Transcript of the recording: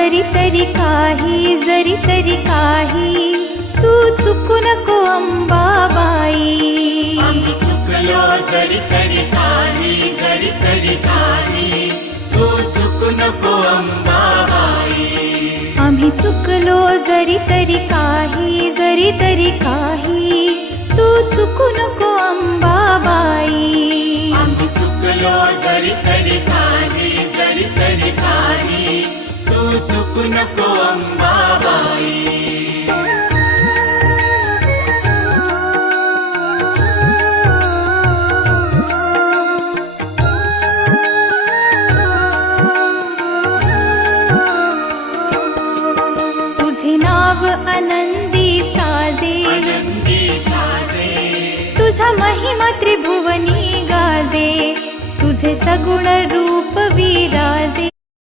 जरी तरी काही तू चुकू नको अंबाबाई. आम्ही चुकलो जरी तरी काही तू चुकू नको अंबाबाई. आम्ही चुकलो जरी तरी काही तू चुकू नको अंबाबाई. आम्ही चुकलो जरी तरी काही तू चुकू नको अंबाबाई. तुझे नाव आनंदी साजे, तुझा महिमा त्रिभुवनी गाजे. तुझे सगुण रूप विराजे,